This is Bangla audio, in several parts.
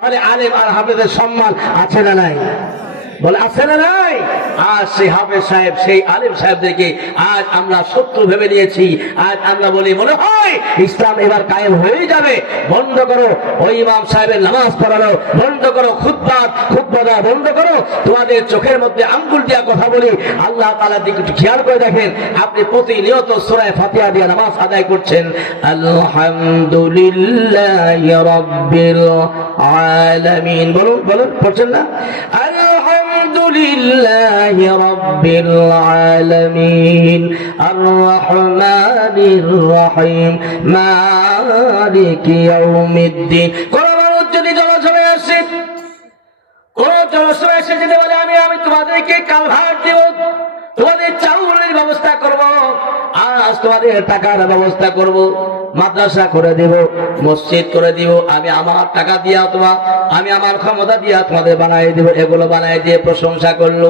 তাহলে আলেম আর হাফেজের সম্মান আছে না নাই? বলে আছে না নাই? আজ সেই হাফেজ সাহেব, সেই আলেম সাহেবদেরকে আজ আমরা শত্রু ভেবে নিয়েছি। আজ আমরা বলি মনে হয় ইসলাম এবার কায়েম হয়ে যাবে। বন্ধ করো ওই ইমাম সাহেবের নামাজ পড়ানো, বন্ধ করো খুতবা দেওয়া বন্ধ করো। তোমাদের চোখের মধ্যে আঙ্গুল দিয়া কথা বলি। আল্লাহ তাআলার দিকে একটু খেয়াল করে দেখেন, আপনি প্রতিনিয়ত সূরা ফাতিহা দিয়ে নামাজ আদায় করছেন। আলহামদুলিল্লাহি রাব্বিল আলামিন বলুন বলুন, পড়ছেন না? আলহামদুলিল্লাহি রাব্বিল আলামিন আর রহমানির রহিম মালিকি ইয়াউমিদ্দিন। কোন মানুষ যদি জনসভায় আসে, কোন জনসভায় এসে যদি বলে আমি তোমাদেরকে কালভার্ট দেব, তোমাদের চাউলের ব্যবস্থা করব, আজ তোমাদের টাকার ব্যবস্থা করব, মাদ্রাসা করে দেব, মসজিদ করে দিব, আমি আমার টাকা দিয়া অথবা আমি আমার ক্ষমতা দিয়া তোমাদের বানাই দেব, এগুলো বানাই দিয়ে প্রশংসা করলো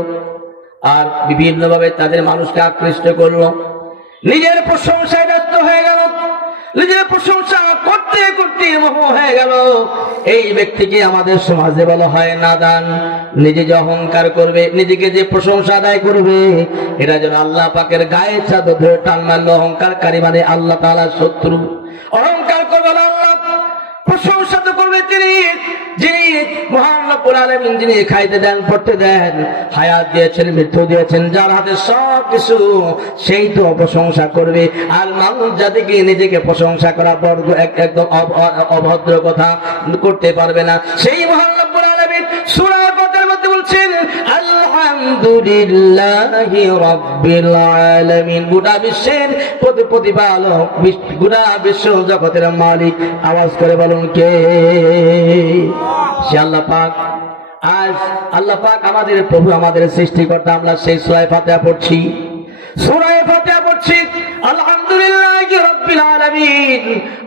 আর বিভিন্ন ভাবে তাদের মানুষকে আকৃষ্ট করলো। নিজের প্রশংসায় ব্যস্ত হয়ে গেল, নিজের প্রশংসা করতে করতে মোহ হয়ে গেল। এই ব্যক্তিকে আমাদের সমাজে বলা হয় নাদান। নিজে যে অহংকার করবে, নিজেকে যে প্রশংসা আদায় করবে, এটা যেন আল্লাহ পাকের গায়ে চাদর ধরে টান মারলো। অহংকারকারী মানে আল্লাহ তাআলার শত্রু। অহংকার করবে আল্লাহ, প্রশংসা তো করবে তিনি যিনি মহান রব্বুল আলামিন, যিনি খাইতে দেন, পড়তে দেন, হায়াত দিয়েছেন, মৃত্যু দিয়েছেন, যার হাতে সব কিছু, সেই তো প্রশংসা করবে। আর মানুষ জাতিকে নিজেকে প্রশংসা করা বর্গ একদম অভদ্র কথা করতে পারবে না। সেই মহান রব্বুল আলামিন সূরা ফাতিহার মধ্যে বলছেন আলহামদুলিল্লাহি রাব্বিল আলামিন। গোটা বিশ্বের প্রতিপালক, গোটা বিশ্ব জগতের মালিক। আওয়াজ করে বলুন কে? সে আল্লাহ পাক। আজ আল্লাহ পাক আমাদের প্রভু, আমাদের সৃষ্টিকর্তা। আমরা সেই সূরা ফাতিহা পড়ছি, আলহামদুলিল্লাহি রাব্বিল আলামিন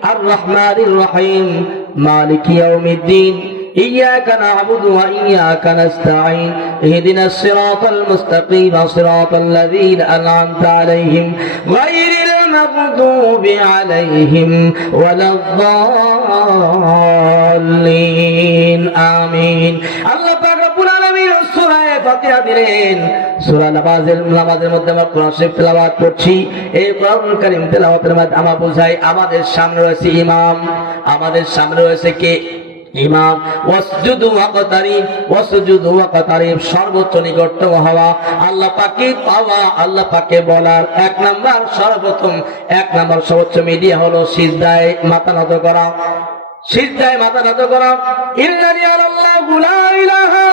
আর রহমানির রহিম মালিকি ইয়াউমিদ্দিন ইয়্যাকা না'বুদু ওয়া ইয়্যাকা নাস্তাঈন ইহদিনাস সিরাতাল মুস্তাকিম সিরাতাল লাযীনা আন'আমতা আলাইহিম গায়রিল মাগদুবি আলাইহিম ওয়ালাদ-দাল্লিন। আমিন। আল্লাহ পাক রব্বুল আলামিন সূরা ফাতিহা দিলেন। সূরা নামাজের মধ্যে আমরা কোরআন শরীফ তেলাওয়াত করছি। এই কোরআনুল কারীম তেলাওয়াতের মধ্যে আমরা বোঝাই আমাদের সামনে রয়েছে ইমাম, আমাদের সামনে রয়েছে কে? ইমাম। ওয়াসজুদু ওয়াকতারিব, ওয়াসজুদু ওয়াকতারিব, সর্বোচ্চ নিকটতম হওয়া, আল্লাহ পাকে পাওয়া, আল্লাহ পাকে বলার এক নাম্বার, সর্বপ্রথম এক নাম্বার সর্বোচ্চ মিডিয়া হলো সিজদায় মাথা নত করা। সিজদায় মাথা নত করা। ইন্নানি আল্লাহু লা ইলাহা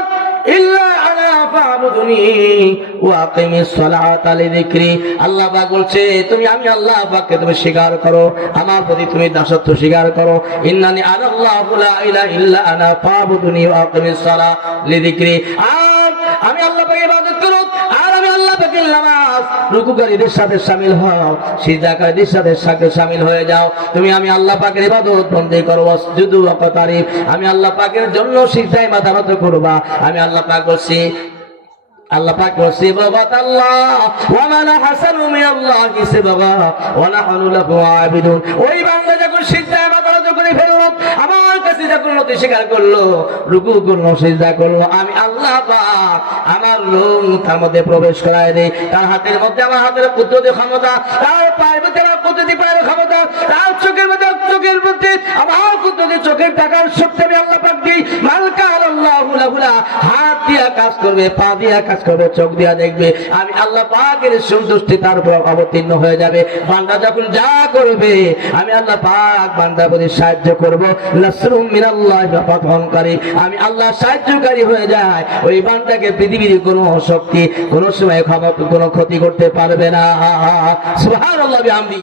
ইল্লা আনা ফা'বুদুনি ওয়া আকিমিস সালাতা লিযিকরি। আল্লাহ পাক বলছে আমি আল্লাহ পাককে তুমি স্বীকার করো, আমার প্রতি তুমি দাসত্ব স্বীকার করো। ইন্নানি আল্লাহু লা ইলাহা ইল্লা আনা ফা'বুদুনি ওয়া আকিমিস সালাতা লিযিকরি। আর আমি আল্লাহ পাকের ইবাদত করো, আর আমি আল্লাহ পাকের নামাজ, রুকুকারীদের সাথে শামিল হও, সিজদাকারীদের সাথে শামিল হয়ে যাও। আমি আল্লাহ পাকের ইবাদত বন্দেগি করো। ওয়াসজুদু ওয়াকতারিব, আমি আল্লাহ পাকের জন্য সিজদায় মাথা নত করবা। আমি আল্লাহ পাক বলছি, আল্লাহ পাক বলছে বাবাতাল্লাহ ওয়া মান হাসানু মিনাল্লাহি সিবগা ওয়া নাহনু লাহু আবিদুন। ওই বান্দা যখন সিজদায় মাথা নত করে ফেললো, আমার কাছে যখন নতি স্বীকার করলো, রুকু করলো, সিজদা করলো, আমি আল্লাহ পাক আমার রূহ তার মধ্যে প্রবেশ করায় দেই। তার হাতের মধ্যে আমার হাতের কুদরতের ক্ষমতা, তার পায়ের মধ্যে আমার কুদরতি পায়ের ক্ষমতা, তার চোখের মধ্যে আমার কুদরতি চোখের টাকার শক্তি আমি আল্লাহ পাক দিই। মালকা আল্লাহু লাহুলা, হাত দিয়া কাজ করবে, পা দিয়া কাজ করবে, চোখ দিয়া দেখবে, আমি আল্লাহ পাকের সন্তুষ্টি তার উপর অবতীর্ণ হয়ে যাবে। বান্দা যখন যা করবে, আমি আল্লাহ পাক বান্দার প্রতি সাহায্য করব। নাসরুম মিনাল্লাহি ওয়া ফাতহুন কারীম, আমি আল্লাহ সাহায্যকারী হয়ে যায়। ওই বান্দাকে পৃথিবীর কোনো শক্তি কোনো সময় কোনো ক্ষতি করতে পারবে না। সুবহানাল্লাহ বিহামদি।